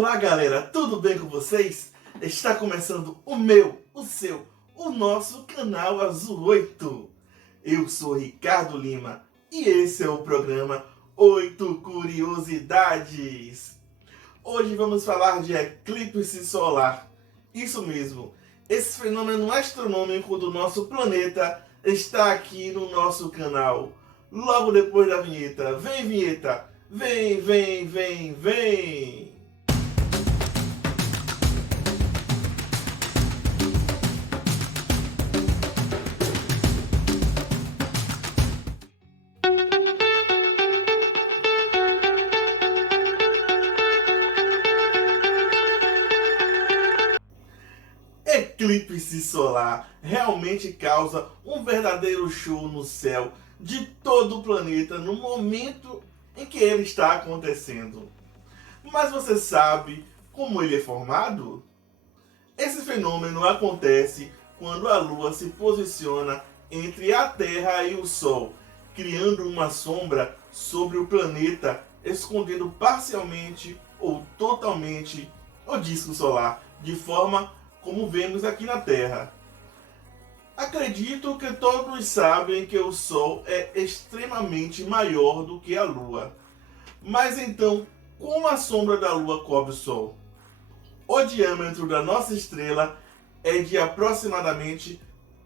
Olá galera, tudo bem com vocês? Está começando o meu, o seu, o nosso canal Azul 8. Eu sou Ricardo Lima e esse é o programa 8 Curiosidades. Hoje vamos falar de eclipse solar. Isso mesmo, esse fenômeno astronômico do nosso planeta está aqui no nosso canal. Logo depois da vinheta. Vem vinheta, vem, vem, vem, vem! Eclipse solar realmente causa um verdadeiro show no céu de todo o planeta no momento em que ele está acontecendo. Mas você sabe como ele é formado? Esse fenômeno acontece quando a Lua se posiciona entre a Terra e o Sol, criando uma sombra sobre o planeta, escondendo parcialmente ou totalmente o disco solar, de forma como vemos aqui na Terra. Acredito que todos sabem que o Sol é extremamente maior do que a Lua. Mas então, como a sombra da Lua cobre o Sol? O diâmetro da nossa estrela é de aproximadamente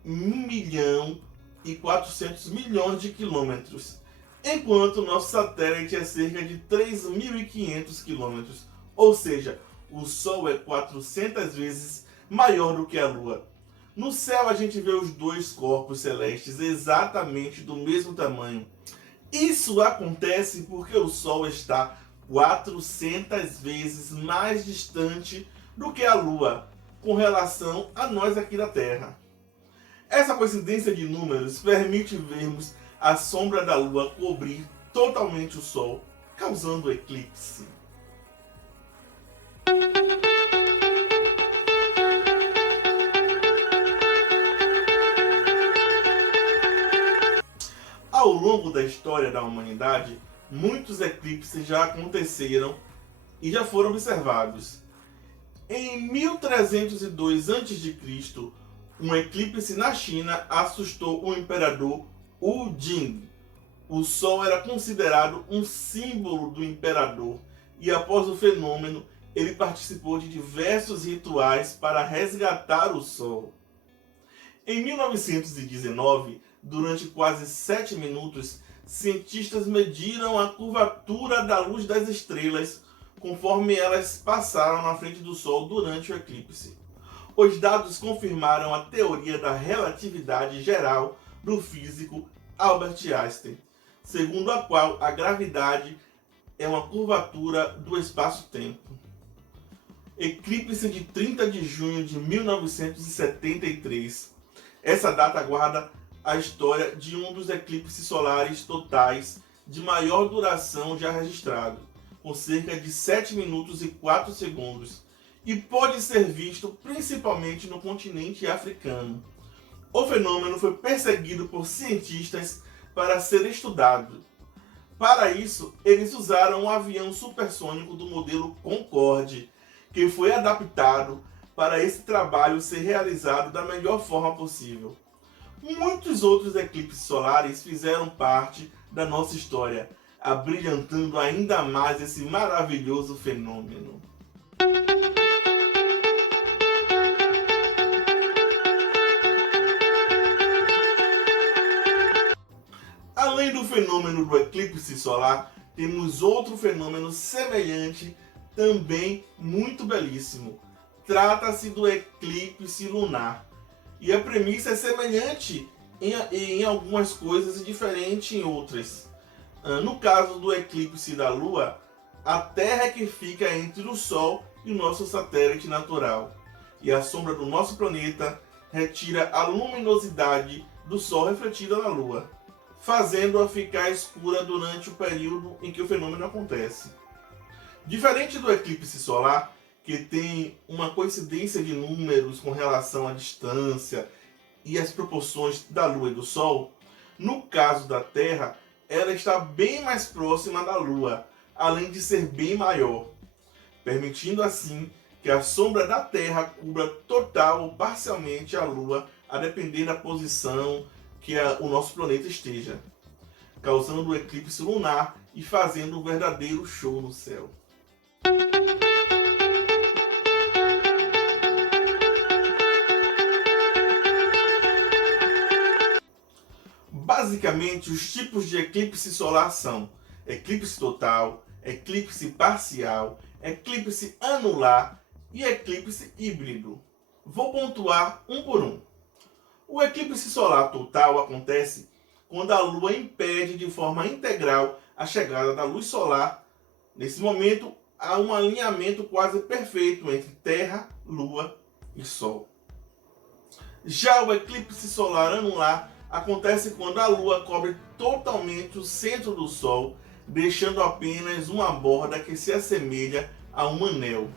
1.400.000.000 de quilômetros, enquanto nosso satélite é cerca de 3.500 quilômetros, ou seja, o Sol é 400 vezes maior do que a Lua. No céu a gente vê os dois corpos celestes exatamente do mesmo tamanho. Isso acontece porque o Sol está 400 vezes mais distante do que a Lua com relação a nós aqui da Terra. Essa coincidência de números permite vermos a sombra da Lua cobrir totalmente o Sol, causando eclipse. Ao longo da história da humanidade, muitos eclipses já aconteceram e já foram observados. Em 1302 a.C., um eclipse na China assustou o imperador Wu Jing. O Sol era considerado um símbolo do imperador e após o fenômeno, ele participou de diversos rituais para resgatar o Sol. Em 1919, durante quase 7 minutos, cientistas mediram a curvatura da luz das estrelas conforme elas passaram na frente do Sol durante o eclipse. Os dados confirmaram a teoria da relatividade geral do físico Albert Einstein, segundo a qual a gravidade é uma curvatura do espaço-tempo. Eclipse de 30 de junho de 1973. Essa data guarda a história de um dos eclipses solares totais de maior duração já registrado, com cerca de 7 minutos e 4 segundos, e pode ser visto principalmente no continente africano. O fenômeno foi perseguido por cientistas para ser estudado. Para isso, eles usaram um avião supersônico do modelo Concorde, que foi adaptado para esse trabalho ser realizado da melhor forma possível. Muitos outros eclipses solares fizeram parte da nossa história, abrilhantando ainda mais esse maravilhoso fenômeno. Além do fenômeno do eclipse solar, temos outro fenômeno semelhante, também muito belíssimo. Trata-se do eclipse lunar. E a premissa é semelhante em algumas coisas e diferente em outras. No caso do eclipse da Lua, a Terra é que fica entre o Sol e o nosso satélite natural. E a sombra do nosso planeta retira a luminosidade do Sol refletida na Lua, fazendo-a ficar escura durante o período em que o fenômeno acontece. Diferente do eclipse solar, que tem uma coincidência de números com relação à distância e as proporções da Lua e do Sol, no caso da Terra, ela está bem mais próxima da Lua, além de ser bem maior. permitindo assim que a sombra da Terra cubra total ou parcialmente a Lua, a depender da posição que o nosso planeta esteja, causando o eclipse lunar e fazendo um verdadeiro show no céu. Basicamente, os tipos de eclipse solar são eclipse total, eclipse parcial, eclipse anular e eclipse híbrido. Vou pontuar um por um. O eclipse solar total acontece quando a Lua impede de forma integral a chegada da luz solar. Nesse momento, há um alinhamento quase perfeito entre Terra, Lua e Sol. Já o eclipse solar anular acontece quando a Lua cobre totalmente o centro do Sol, deixando apenas uma borda que se assemelha a um anel.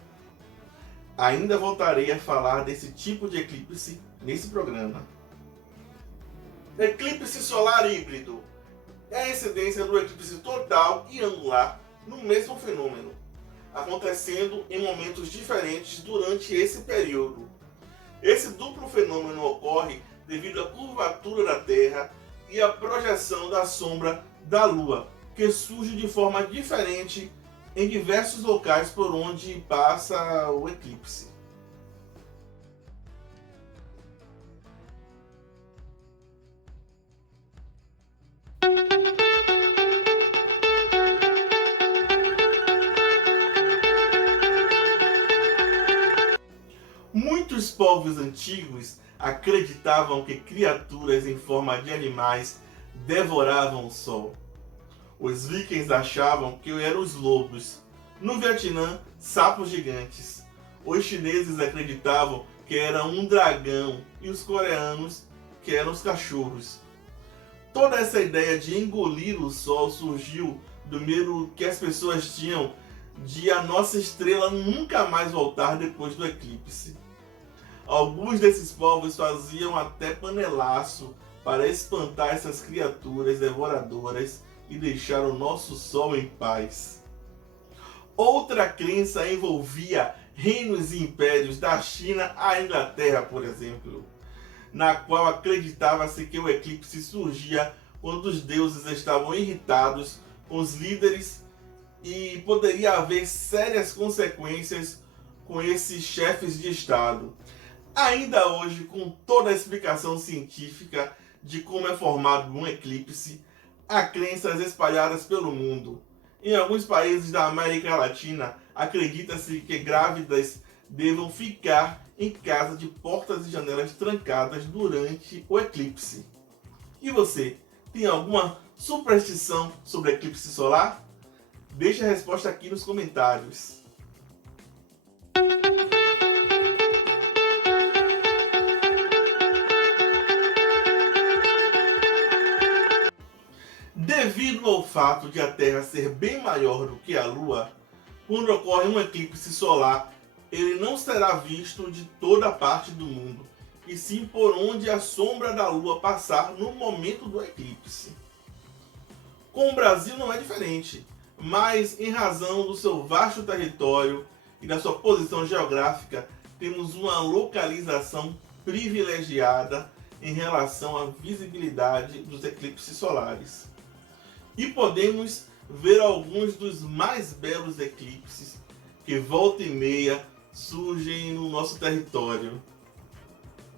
Ainda voltarei a falar desse tipo de eclipse nesse programa. Eclipse solar híbrido é a incidência do eclipse total e anular no mesmo fenômeno, acontecendo em momentos diferentes durante esse período. Esse duplo fenômeno ocorre devido à curvatura da Terra e à projeção da sombra da Lua, que surge de forma diferente em diversos locais por onde passa o eclipse. Muitos povos antigos acreditavam que criaturas em forma de animais devoravam o sol. Os vikings achavam que eram os lobos. No Vietnã, sapos gigantes. Os chineses acreditavam que era um dragão e os coreanos que eram os cachorros. Toda essa ideia de engolir o sol surgiu do medo que as pessoas tinham de a nossa estrela nunca mais voltar depois do eclipse. Alguns desses povos faziam até panelaço para espantar essas criaturas devoradoras e deixar o nosso sol em paz. Outra crença envolvia reinos e impérios da China à Inglaterra, por exemplo, na qual acreditava-se que o eclipse surgia quando os deuses estavam irritados com os líderes e poderia haver sérias consequências com esses chefes de Estado. Ainda hoje, com toda a explicação científica de como é formado um eclipse, há crenças espalhadas pelo mundo. Em alguns países da América Latina, acredita-se que grávidas devam ficar em casa de portas e janelas trancadas durante o eclipse. E você, tem alguma superstição sobre eclipse solar? Deixe a resposta aqui nos comentários. Devido ao fato de a Terra ser bem maior do que a Lua, quando ocorre um eclipse solar, ele não será visto de toda parte do mundo, e sim por onde a sombra da Lua passar no momento do eclipse. Com o Brasil não é diferente, mas em razão do seu vasto território e da sua posição geográfica, temos uma localização privilegiada em relação à visibilidade dos eclipses solares. E podemos ver alguns dos mais belos eclipses que volta e meia surgem no nosso território.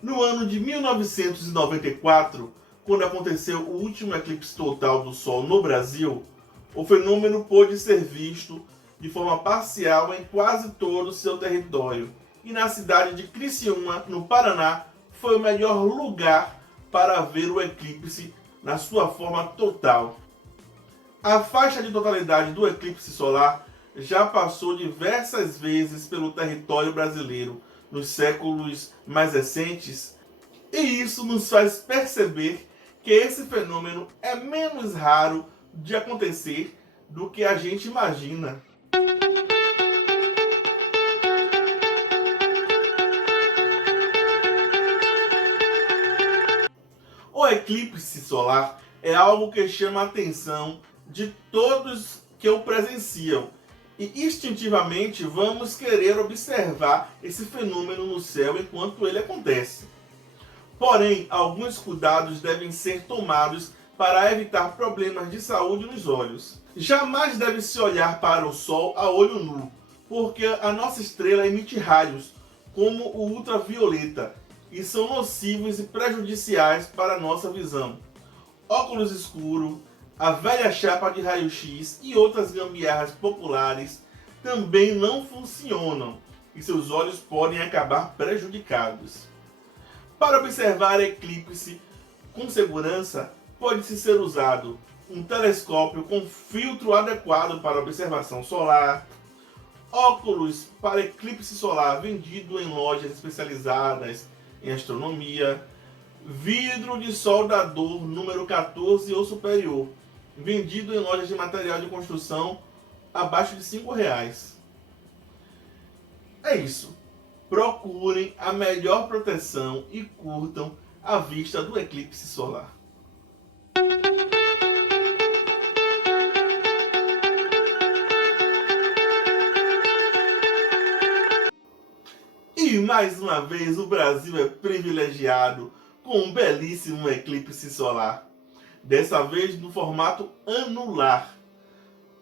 No ano de 1994, quando aconteceu o último eclipse total do Sol no Brasil, o fenômeno pôde ser visto de forma parcial em quase todo o seu território. E na cidade de Criciúma, no Paraná, foi o melhor lugar para ver o eclipse na sua forma total. A faixa de totalidade do eclipse solar já passou diversas vezes pelo território brasileiro nos séculos mais recentes, e isso nos faz perceber que esse fenômeno é menos raro de acontecer do que a gente imagina. O eclipse solar é algo que chama a atenção de todos que o presenciam E instintivamente vamos querer observar esse fenômeno no céu enquanto ele acontece. Porém, alguns cuidados devem ser tomados para evitar problemas de saúde nos olhos. Jamais deve-se olhar para o Sol a olho nu, porque a nossa estrela emite raios, como o ultravioleta, e são nocivos e prejudiciais para a nossa visão. Óculos escuros, a velha chapa de raio-x e outras gambiarras populares também não funcionam e seus olhos podem acabar prejudicados. Para observar eclipse com segurança, pode-se ser usado um telescópio com filtro adequado para observação solar, óculos para eclipse solar vendido em lojas especializadas em astronomia, vidro de soldador número 14 ou superior, vendido em lojas de material de construção abaixo de R$5. É isso. Procurem a melhor proteção e curtam a vista do eclipse solar. E mais uma vez o Brasil é privilegiado com um belíssimo eclipse solar. Dessa vez no formato anular.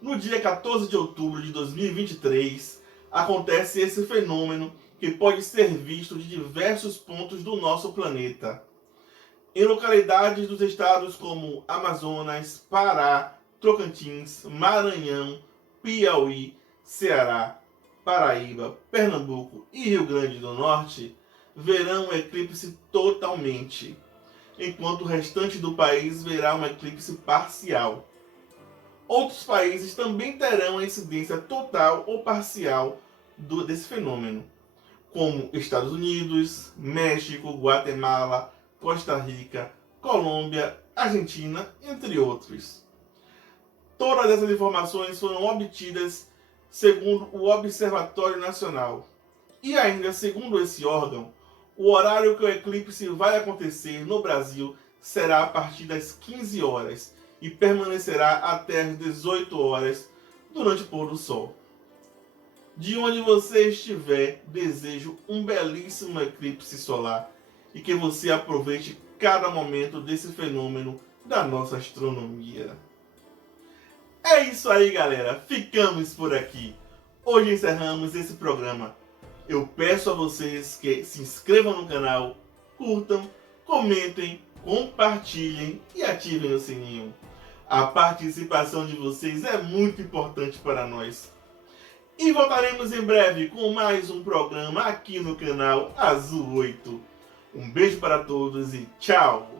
No dia 14 de outubro de 2023, acontece esse fenômeno que pode ser visto de diversos pontos do nosso planeta. Em localidades dos estados como Amazonas, Pará, Tocantins, Maranhão, Piauí, Ceará, Paraíba, Pernambuco e Rio Grande do Norte, verão um eclipse totalmente, enquanto o restante do país verá um eclipse parcial. Outros países também terão a incidência total ou parcial desse fenômeno, como Estados Unidos, México, Guatemala, Costa Rica, Colômbia, Argentina, entre outros. Todas essas informações foram obtidas segundo o Observatório Nacional. E ainda segundo esse órgão, o horário que o eclipse vai acontecer no Brasil será a partir das 15 horas e permanecerá até as 18 horas durante o pôr do sol. De onde você estiver, desejo um belíssimo eclipse solar e que você aproveite cada momento desse fenômeno da nossa astronomia. É isso aí, galera. Ficamos por aqui. Hoje encerramos esse programa. Eu peço a vocês que se inscrevam no canal, curtam, comentem, compartilhem e ativem o sininho. A participação de vocês é muito importante para nós. E voltaremos em breve com mais um programa aqui no canal Azul 8. Um beijo para todos e tchau!